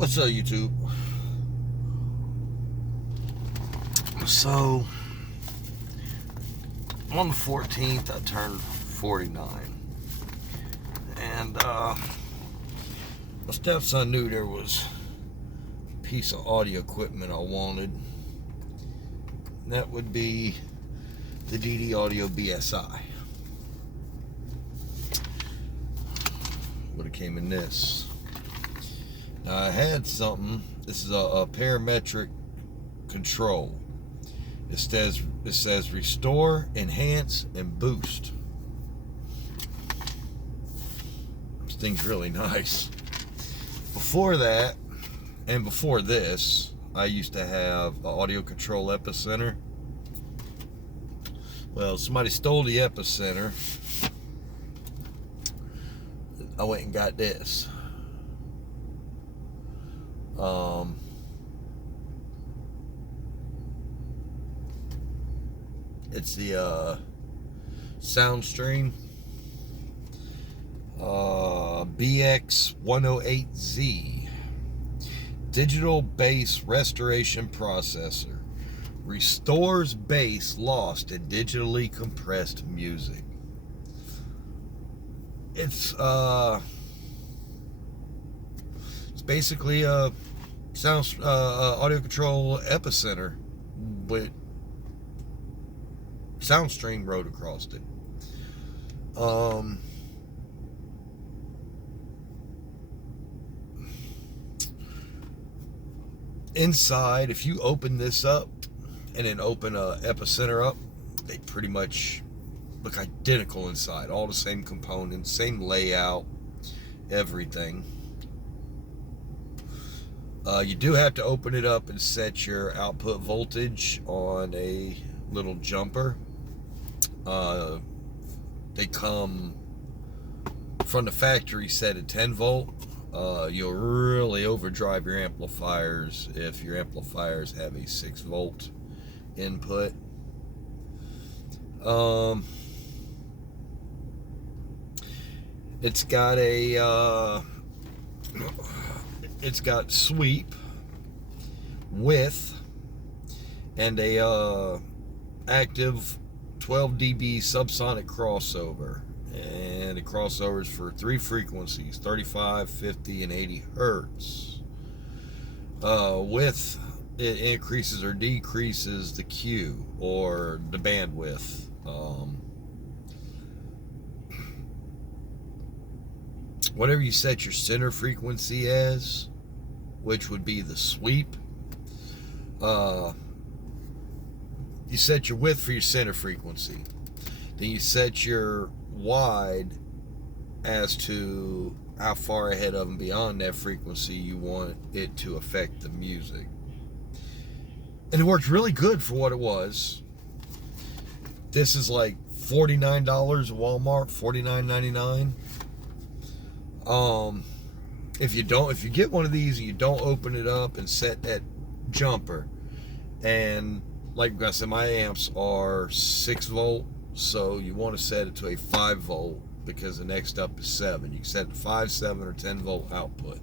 What's up, YouTube? So, on the 14th, I turned 49. And, my stepson knew there was a piece of audio equipment I wanted. And that would be the DD Audio BSI. Would have came in this. Now, I had something. This is a parametric control. It says restore, enhance, and boost. This thing's really nice. Before that, and before this, I used to have an audio control epicenter. Well, somebody stole the epicenter. I went and got this. It's the soundstream bx108z digital bass restoration processor. Restores bass lost in digitally compressed music. It's basically a audio control epicenter with soundstream wrote across it. Inside, if you open this up and then open a epicenter up, they pretty much look identical inside. All the same components, same layout, everything. You do have to open it up and set your output voltage on a little jumper. They come from the factory set at 10 volt. You'll really overdrive your amplifiers if your amplifiers have a 6 volt input. It's got sweep, width, and a active 12 dB subsonic crossover, and it crossovers for 3 frequencies: 35, 50, and 80 hertz. Width, it increases or decreases the Q, or the bandwidth. Whatever you set your center frequency as, which would be the sweep, you set your width for your center frequency. Then you set your wide as to how far ahead of and beyond that frequency you want it to affect the music. And it worked really good for what it was. This is like $49 at Walmart, $49.99. If you get one of these and you don't open it up and set that jumper, and like I said, my amps are 6 volt, so you want to set it to a 5 volt because the next up is 7. You can set it to 5, 7, or 10 volt output.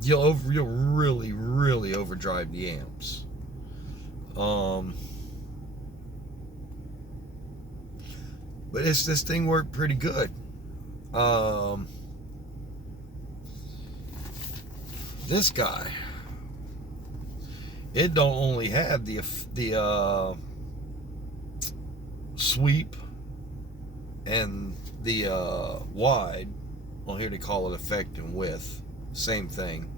You'll really overdrive the amps. But this thing worked pretty good. This guy, it don't only have the sweep and the wide. Well, here they call it effect and width, same thing.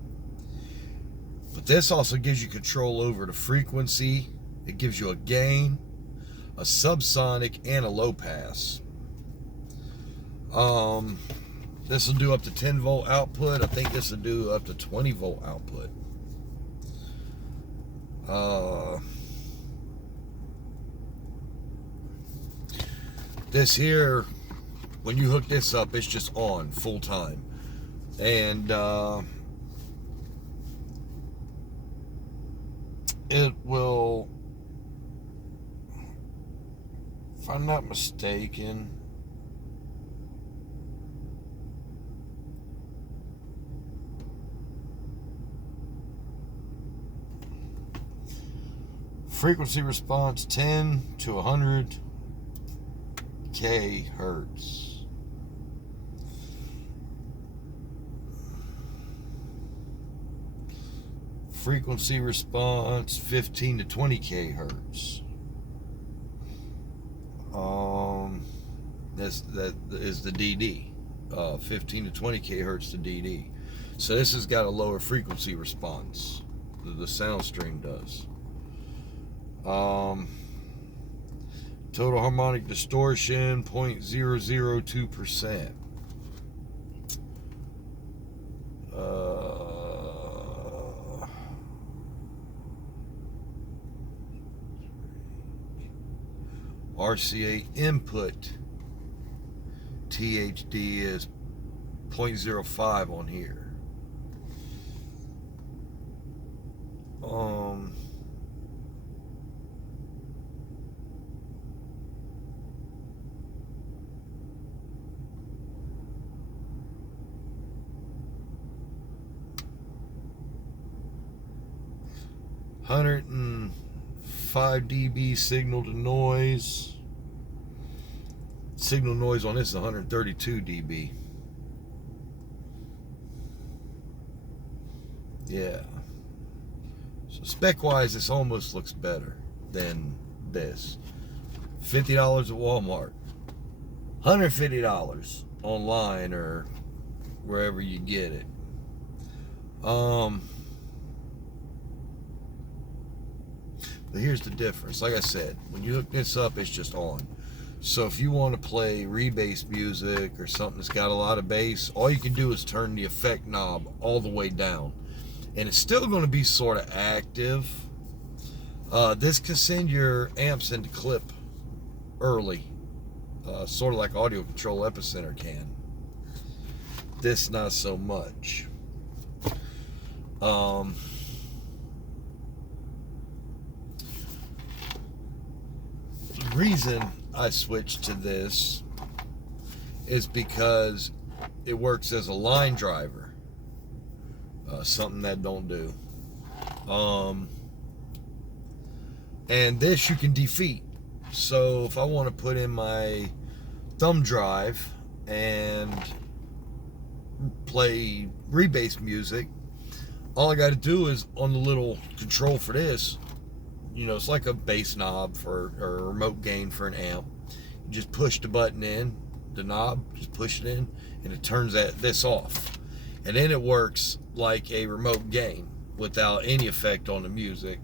But this also gives you control over the frequency. It gives you a gain, a subsonic, and a low pass. This will do up to 10 volt output. I think this will do up to 20 volt output. This here, when you hook this up, it's just on full time. And it will, if I'm not mistaken, frequency response 10 to 100 kHz. Frequency response 15 to 20 kHz. That is the DD. 15 to 20 kHz to DD. So this has got a lower frequency response. The SoundStream does. Total harmonic distortion 0.002%. RCA input THD is 0.05 on here. Hundred and 5 dB signal to noise. Signal noise on this is 132 dB. Yeah. So spec wise, this almost looks better than this. $50 at Walmart. $150 online or wherever you get it. But here's the difference. Like I said, when you hook this up, it's just on. So if you want to play rebass music or something that's got a lot of bass, all you can do is turn the effect knob all the way down. And it's still going to be sort of active. This can send your amps into clip early. Sort of like Audio Control Epicenter can. This not so much. The reason I switched to this is because it works as a line driver, something that don't do. And this you can defeat. So if I want to put in my thumb drive and play rebass music, all I got to do is on the little control for this, you know, it's like a bass knob or a remote gain for an amp. You just push the button in, the knob, just push it in, and it turns this off. And then it works like a remote gain without any effect on the music.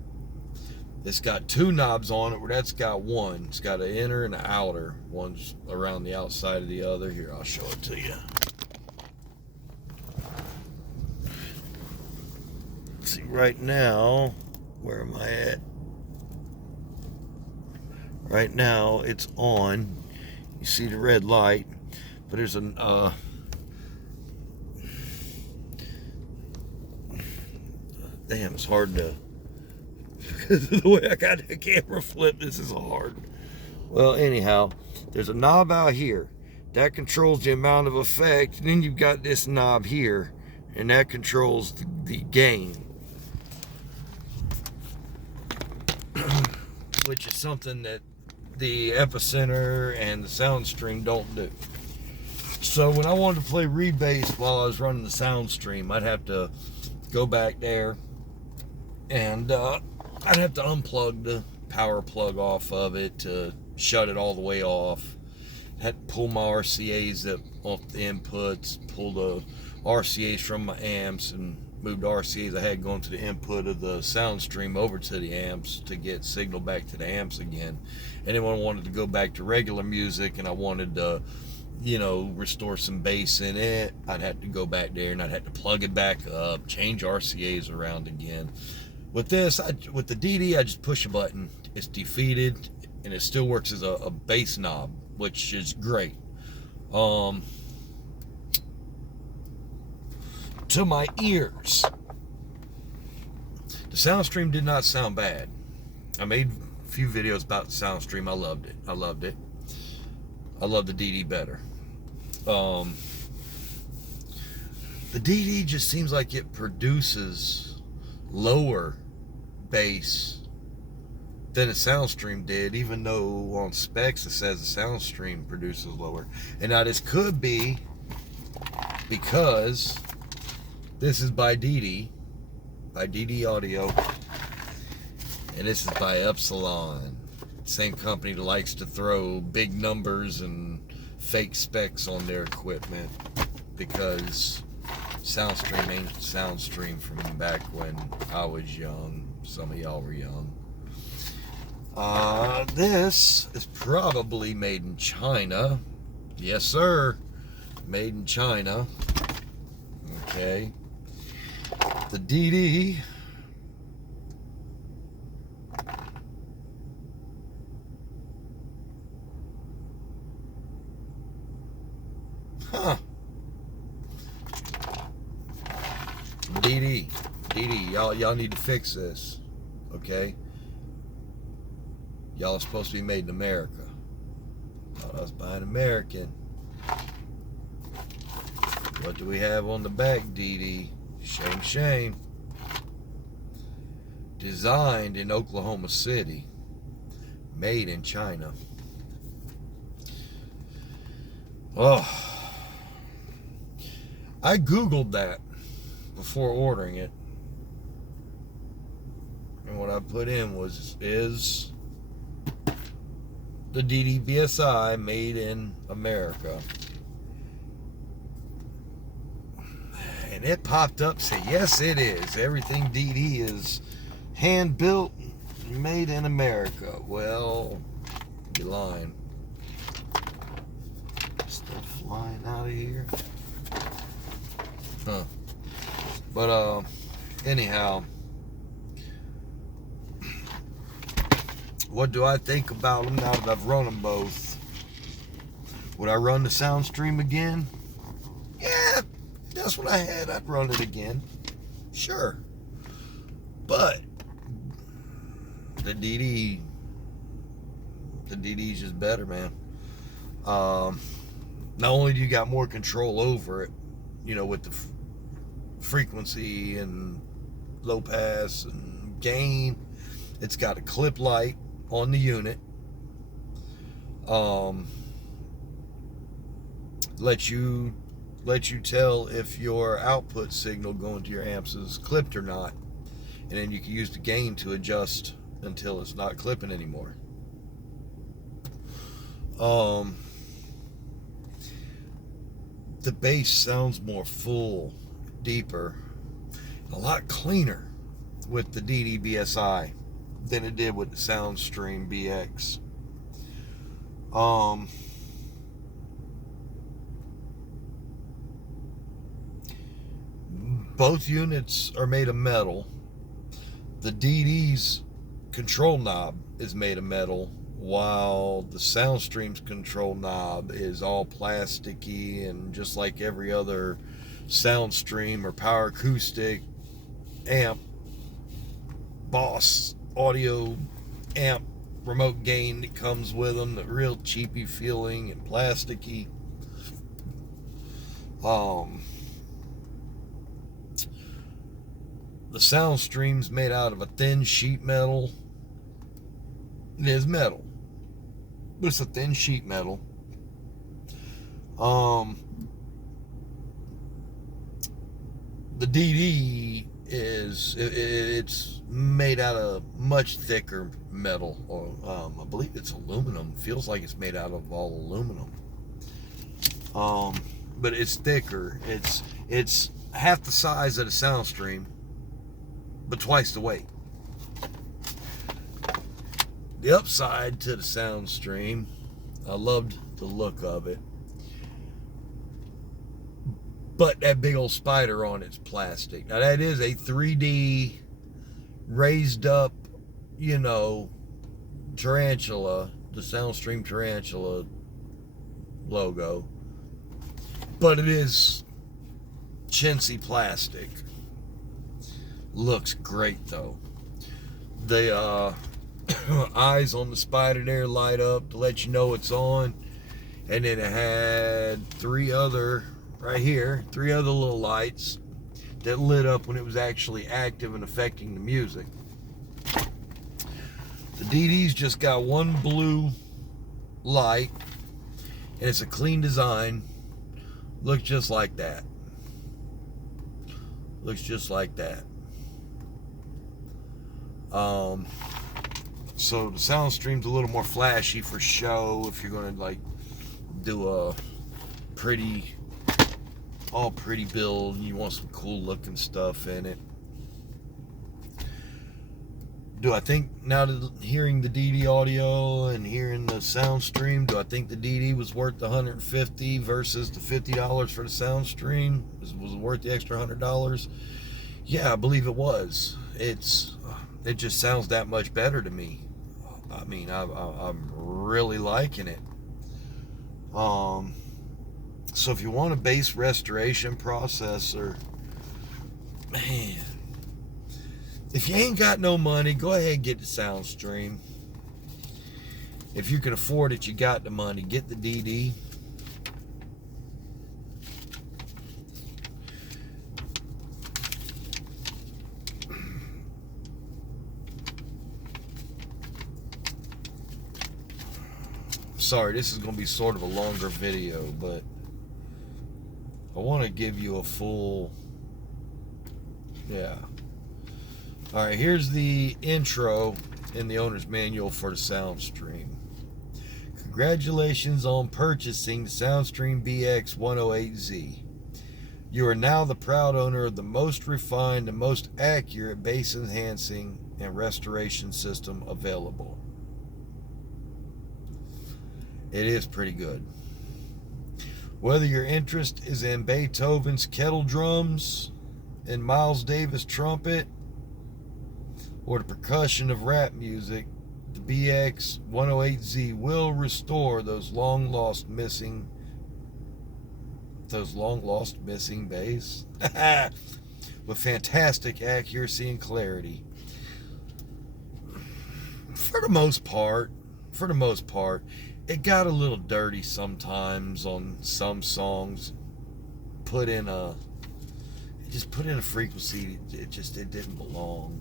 It's got two knobs on it, where that's got one. It's got an inner and an outer. One's around the outside of the other. Here, I'll show it to you. Let's see, right now, where am I at? Right now, it's on. You see the red light, but there's an damn, it's hard to, because of the way I got the camera flipped, this is hard. Well, anyhow, there's a knob out here that controls the amount of effect, and then you've got this knob here, and that controls the gain, which is something that the Epicenter and the SoundStream don't do. So when I wanted to play rebass while I was running the SoundStream, I'd have to go back there and I'd have to unplug the power plug off of it to shut it all the way off. Had to pull my RCAs off the inputs, pull the RCAs from my amps, and move the RCAs I had going to the input of the SoundStream over to the amps to get signal back to the amps again. And then when I wanted to go back to regular music and I wanted to, you know, restore some bass in it, I'd have to go back there and I'd have to plug it back up, change RCAs around again. With this, with the DD, I just push a button. It's defeated, and it still works as a bass knob, which is great. To my ears, the SoundStream did not sound bad. I made a few videos about the SoundStream. I loved it. I loved it. I love the DD better. The DD just seems like it produces lower bass than a soundstream did, even though on specs it says the soundstream produces lower. And now this could be because this is by DD Audio, and this is by Epsilon, same company that likes to throw big numbers and fake specs on their equipment, because soundstream ain't soundstream from back when I was young. Some of y'all were young. This is probably made in China. Yes, sir. Made in China. Okay. The DD. Huh. DD. Y'all need to fix this. Okay? Y'all are supposed to be made in America. Thought I was buying American. What do we have on the back, DD? Shame, shame. Designed in Oklahoma City. Made in China. Oh. I Googled that before ordering it. And what I put in was, is the DD BSI made in America? And it popped up, said, yes, it is. Everything DD is hand built, made in America. Well, you're lying. Stuff flying out of here. Huh. But, anyhow, what do I think about them now that I've run them both? Would I run the soundstream again? Yeah, that's what I had. I'd run it again. Sure. But the DD's just better, man. Not only do you got more control over it, you know, with the frequency and low pass and gain, it's got a clip light on the unit. Let you tell if your output signal going to your amps is clipped or not, and then you can use the gain to adjust until it's not clipping anymore. The bass sounds more full, deeper, a lot cleaner with the DD BSI than it did with the Soundstream BX. Both units are made of metal. The DD's control knob is made of metal, while the Soundstream's control knob is all plasticky, and just like every other Soundstream or power acoustic amp, Boss audio amp remote gain that comes with them, that real cheapy feeling and plasticky. The Soundstream's made out of a thin sheet metal. It is metal, but it's a thin sheet metal. The DD it's made out of much thicker metal, or I believe it's aluminum. Feels like it's made out of all aluminum. But it's thicker. It's half the size of the Soundstream, but twice the weight. The upside to the Soundstream, I loved the look of it, but that big old spider on it's plastic. Now that is a 3D raised up, you know, tarantula, the Soundstream tarantula logo, but it is chintzy plastic. Looks great though. The eyes on the spider there light up to let you know it's on, and then it had three other little lights that lit up when it was actually active and affecting the music. The DD's just got one blue light, and it's a clean design. Looks just like that. Looks just like that. So the soundstream's a little more flashy for show if you're gonna like do a pretty, all pretty build and you want some cool looking stuff in it. Do I think, now that hearing the DD audio and hearing the soundstream, do I think the DD was worth the $150 versus the $50 for the soundstream? Was it worth the extra $100? Yeah, I believe it was. It just sounds that much better to me. I mean, I'm really liking it. So if you want a bass restoration processor, man, if you ain't got no money, go ahead and get the soundstream. If you can afford it, you got the money, get the DD. Sorry, this is going to be sort of a longer video, but I want to give you a full, yeah. Alright, here's the intro in the owner's manual for the soundstream. Congratulations on purchasing the Soundstream bx108z. You are now the proud owner of the most refined and most accurate bass enhancing and restoration system available. It is pretty good. Whether your interest is in Beethoven's kettle drums and Miles Davis trumpet, or the percussion of rap music, the bx108z will restore those long lost missing bass with fantastic accuracy and clarity. For the most part, it got a little dirty sometimes on some songs. Put in a frequency, it didn't belong.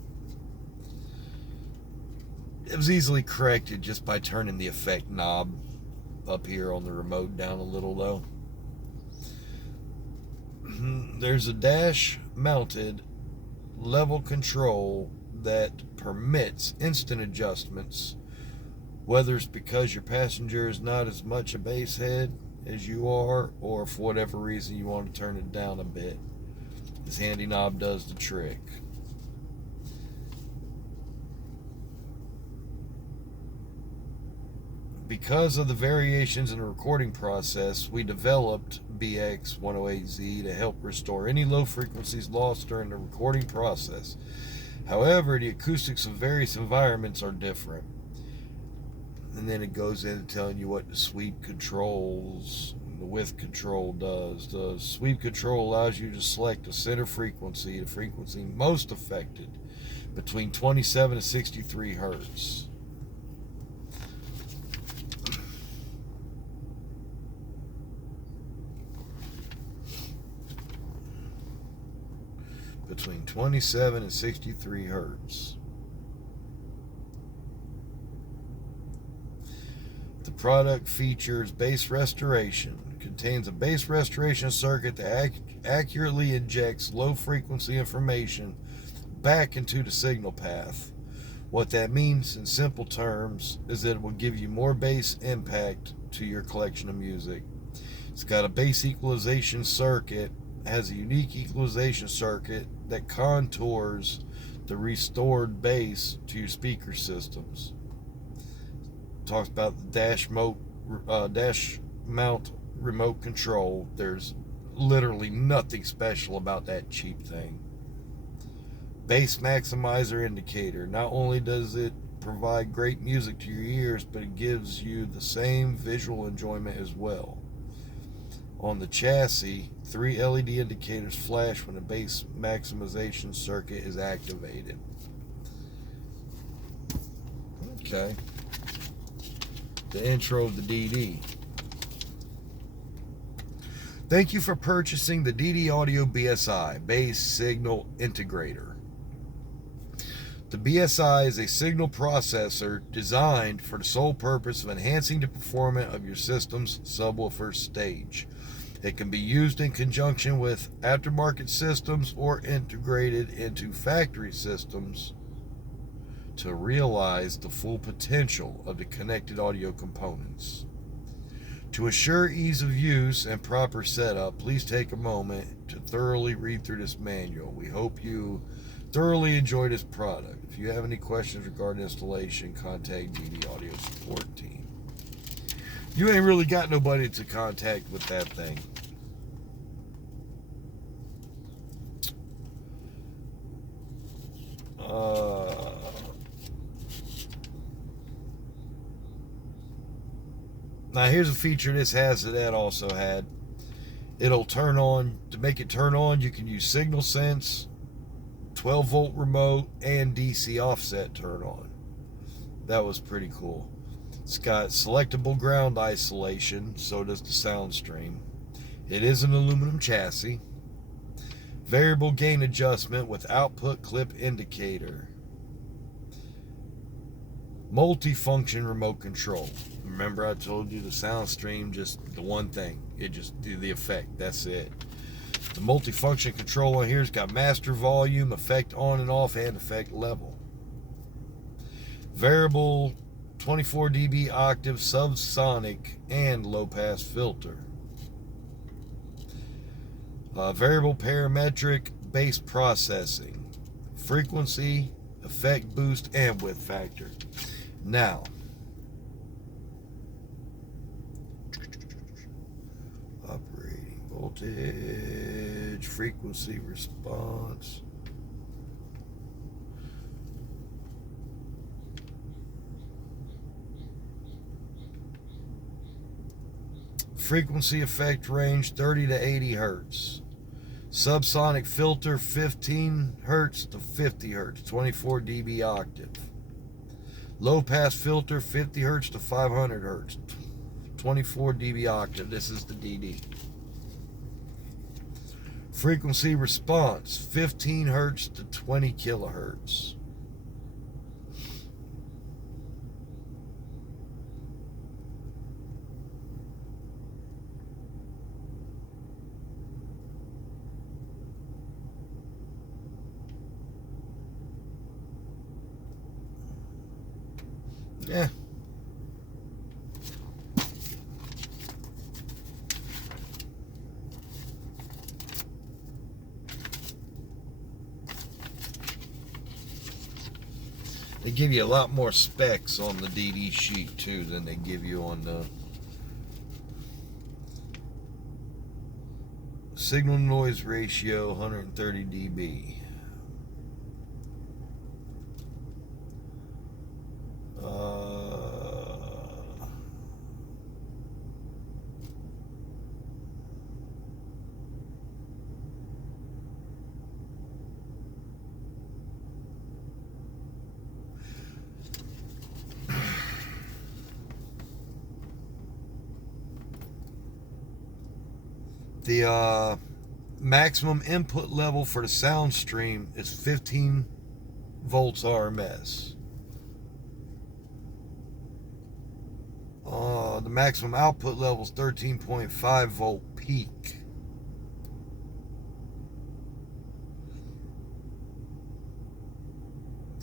It was easily corrected just by turning the effect knob up here on the remote down a little though. There's a dash mounted level control that permits instant adjustments, whether it's because your passenger is not as much a bass head as you are, or for whatever reason you want to turn it down a bit. This handy knob does the trick. Because of the variations in the recording process, we developed bx108z to help restore any low frequencies lost during the recording process. However, the acoustics of various environments are different. And then it goes into telling you what the sweep controls, the width control does. The sweep control allows you to select a center frequency, the frequency most affected, between 27 and 63 hertz. Between 27 and 63 hertz. The product features bass restoration. It contains a bass restoration circuit that accurately injects low frequency information back into the signal path. What that means in simple terms is that it will give you more bass impact to your collection of music. It's got a bass equalization circuit, has a unique equalization circuit that contours the restored bass to your speaker systems. Talks about the dash mount remote control. There's literally nothing special about that cheap thing. Bass maximizer indicator. Not only does it provide great music to your ears, but it gives you the same visual enjoyment as well. On the chassis, 3 LED indicators flash when the bass maximization circuit is activated. Okay. The intro of the DD. Thank you for purchasing the DD Audio BSI, Bass Signal Integrator. The BSI is a signal processor designed for the sole purpose of enhancing the performance of your system's subwoofer stage. It can be used in conjunction with aftermarket systems or integrated into factory systems to realize the full potential of the connected audio components. To ensure ease of use and proper setup, please take a moment to thoroughly read through this manual. We hope you thoroughly enjoy this product. If you have any questions regarding installation, contact DD Audio Support Team. You ain't really got nobody to contact with that thing. Now here's a feature this has that also had. It'll turn on, to make it turn on, you can use Signal Sense, 12 volt remote, and DC offset turn on. That was pretty cool. It's got selectable ground isolation, so does the SoundStream. It is an aluminum chassis. Variable gain adjustment with output clip indicator. Multi-function remote control. Remember I told you the SoundStream, just the one thing. It just do the effect. That's it. The multi-function control on here's got master volume, effect on and off, and effect level. Variable 24 dB octave subsonic and low pass filter. Variable parametric bass processing. Frequency, effect boost, and width factor. Now, operating voltage, frequency response. Frequency effect range 30 to 80 hertz. Subsonic filter 15 hertz to 50 hertz, 24 dB octave. Low pass filter 50 hertz to 500 hertz, 24 dB octave. This is the DD. Frequency response 15 hertz to 20 kilohertz. Yeah. They give you a lot more specs on the DD sheet too than they give you on the signal noise ratio 130 dB. The maximum input level for the SoundStream is 15 volts RMS. The maximum output level is 13.5 volt peak.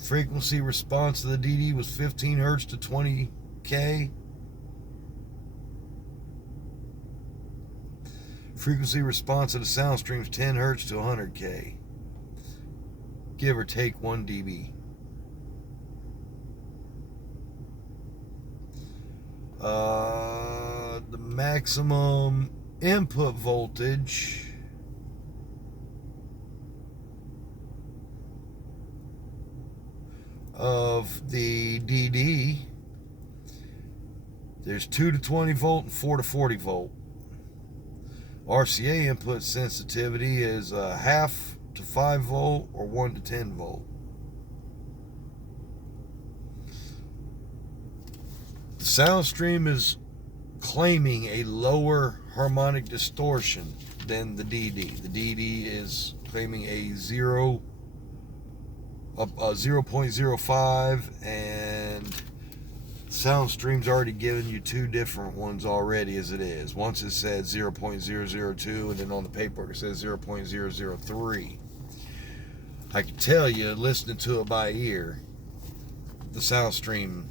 Frequency response to the DD was 15 hertz to 20K. Frequency response of the SoundStream is 10 hertz to 100K. Give or take 1 dB. The maximum input voltage of the DD, there's 2 to 20 volt and 4 to 40 volt. RCA input sensitivity is half to 5 volt or 1 to 10 volt. The SoundStream is claiming a lower harmonic distortion than the DD. The DD is claiming a 0 0.05, and SoundStream's already given you two different ones already as it is. Once it said 0.002, and then on the paperwork it says 0.003. I can tell you, listening to it by ear, the SoundStream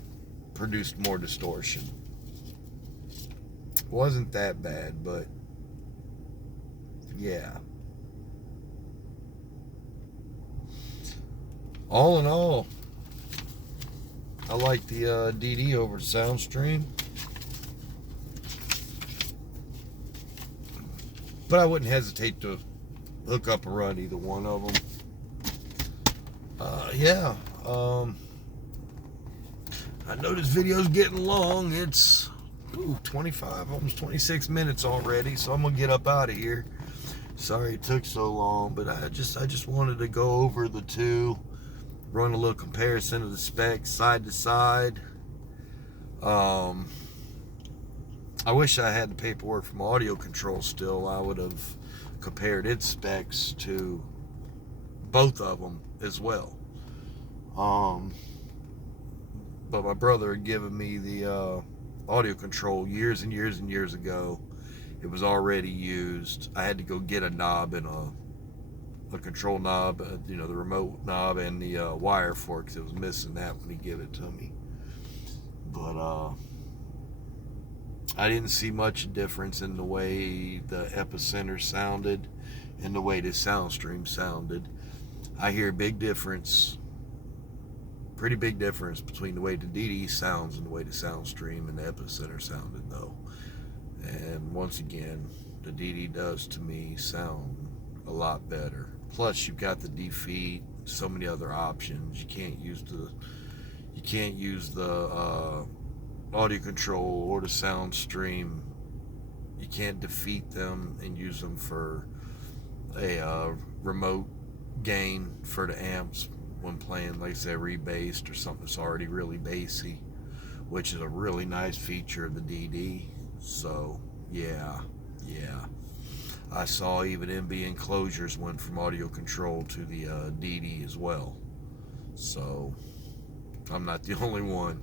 produced more distortion. Wasn't that bad, but yeah. All in all, I like the DD over SoundStream, but I wouldn't hesitate to hook up and run either one of them. Yeah, I know this video's getting long. It's 25, almost 26 minutes already, so I'm gonna get up out of here. Sorry it took so long, but I just wanted to go over the two, run a little comparison of the specs side to side. I wish I had the paperwork from Audio Control still. I would have compared its specs to both of them as well. But my brother had given me the Audio Control years and years and years ago. It was already used. I had to go get a knob and a control knob, the remote knob and the wire for it, because it was missing that when he gave it to me. But I didn't see much difference in the way the Epicenter sounded and the way the SoundStream sounded. I hear a big difference, pretty big difference between the way the DD sounds and the way the SoundStream and the Epicenter sounded, though. And once again, the DD does to me sound a lot better. Plus, you've got the defeat, so many other options. You can't use the Audio Control or the SoundStream. You can't defeat them and use them for a remote gain for the amps when playing, like I said, rebased or something that's already really bassy, which is a really nice feature of the DD. So yeah. I saw even MB enclosures went from Audio Control to the DD as well. So I'm not the only one.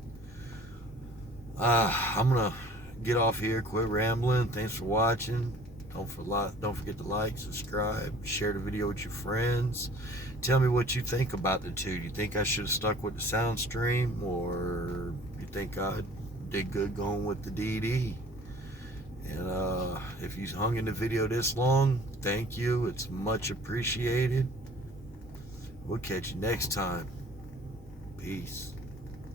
I'm gonna get off here, quit rambling. Thanks for watching. Don't forget to like, subscribe, share the video with your friends. Tell me what you think about the two. Do you think I should have stuck with the SoundStream, or you think I did good going with the DD? And if you hung in the video this long, thank you. It's much appreciated. We'll catch you next time. Peace.